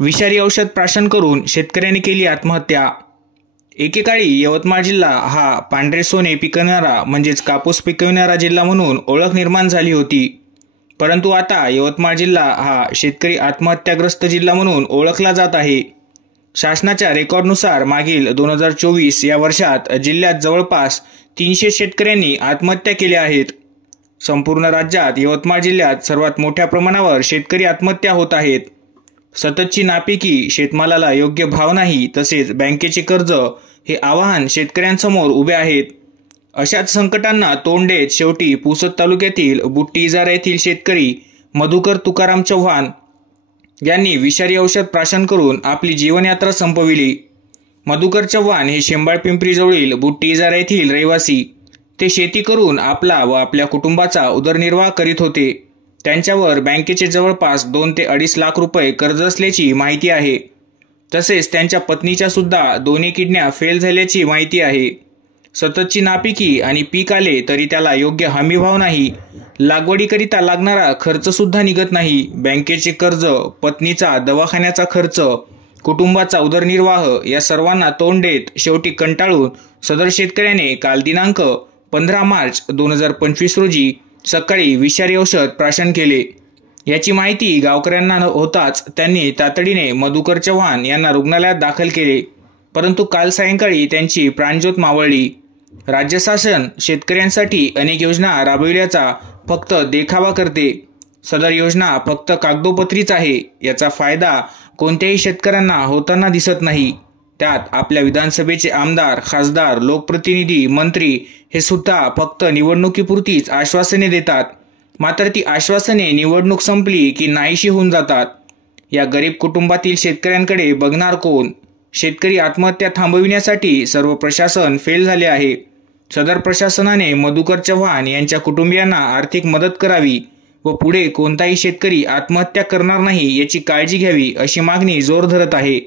विषारी औषध प्राशन करून शेतकऱ्यांनी केली आत्महत्या। एकेकाळी यवतमाळ जिल्हा हा पांढरे सोने पिकवणारा म्हणजेच कापूस पिकविणारा जिल्हा म्हणून ओळख निर्माण झाली होती। परंतु आता यवतमाळ जिल्हा हा शेतकरी आत्महत्याग्रस्त जिल्हा म्हणून ओळखला जात आहे। शासनाच्या रेकॉर्डनुसार मागील 2024 या वर्षात जिल्ह्यात जवळपास 300 शेतकऱ्यांनी आत्महत्या केल्या आहेत। संपूर्ण राज्यात यवतमाळ जिल्ह्यात सर्वात मोठ्या प्रमाणावर शेतकरी आत्महत्या होत आहेत। सततची नापिकी, शेतमालाला योग्य भाव नाही, तसेच बँकेचे कर्ज हे आव्हान शेतकऱ्यांसमोर उभे आहेत। अशाच संकटांना तोंड देत शेवटी पुसद तालुक्यातील बुट्टी इजारा येथील शेतकरी मधुकर तुकाराम चव्हाण यांनी विषारी औषध प्राशन करून आपली जीवनयात्रा संपविली। मधुकर चव्हाण हे शेंबाळपिंपरी जवळील बुट्टी इजारा येथील रहिवासी। ते शेती करून आपला व आपल्या कुटुंबाचा उदरनिर्वाह करीत होते। त्यांच्यावर बँकेचे जवळपास 2 ते 2.5 लाख रुपये कर्ज असल्याची माहिती आहे। तसेच त्यांच्या पत्नीच्या सुद्धा दोन्ही किडन्या फेल झाल्याची माहिती आहे। सततची नापिकी आणि पीक आले तरी त्याला योग्य हमीभाव नाही, लागवडीकरिता लागणारा खर्च सुद्धा निघत नाही। बँकेचे कर्ज, पत्नीचा दवाखान्याचा खर्च, कुटुंबाचा उदरनिर्वाह या सर्वांना तोंड देत शेवटी कंटाळून सदर शेतकऱ्याने काल दिनांक 15 मार्च 2025 रोजी सकाळी विषारी औषध प्राशन केले। याची माहिती गावकऱ्यांना होताच त्यांनी तातडीने मधुकर चव्हाण यांना रुग्णालयात दाखल केले, परंतु काल सायंकाळी त्यांची प्राणज्योत मावळली। राज्य शासन शेतकऱ्यांसाठी अनेक योजना राबविल्याचा फक्त देखावा करते। सदर योजना फक्त कागदोपत्रीच आहे, याचा फायदा कोणत्याही शेतकऱ्यांना होताना दिसत नाही। त्यात आपल्या विधानसभेचे आमदार, खासदार, लोकप्रतिनिधी, मंत्री हे सुद्धा फक्त निवडणुकीपुरतीच आश्वासने देतात, मात्र ती आश्वासने निवडणूक संपली की नाहीशी होऊन जातात। या गरीब कुटुंबातील शेतकऱ्यांकडे बघणार कोण? शेतकरी आत्महत्या थांबविण्यासाठी सर्व प्रशासन फेल झाले आहे। सदर प्रशासनाने मधुकर चव्हाण यांच्या कुटुंबियांना आर्थिक मदत करावी व पुढे कोणताही शेतकरी आत्महत्या करणार नाही याची काळजी घ्यावी, अशी मागणी जोर धरत आहे।